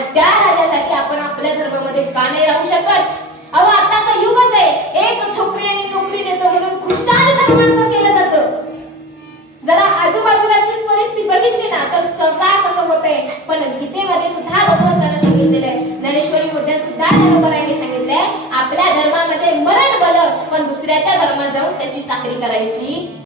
मग त्या राजासाठी आपण आपल्या धर्मामध्ये का नाही राहू शकत? अहो आताचं युगच आहे, एक छोकरी आणि नोकरी देतो म्हणून खुशाल धर्मांतर केलं जातं. जरा आजूबाजूलाची परिस्थिती बघितली ना तर सर्रास असं होतंय. पण गीतेमध्ये सुद्धा भगवंताने सांगितलेलं आहे, ज्ञानेश्वरी मध्ये सुद्धा ज्ञानोबारायांनी सांगितलंय, आपल्या धर्मामध्ये मरण भलं पण दुसऱ्याच्या धर्मात जाऊन त्याची चाकरी करायची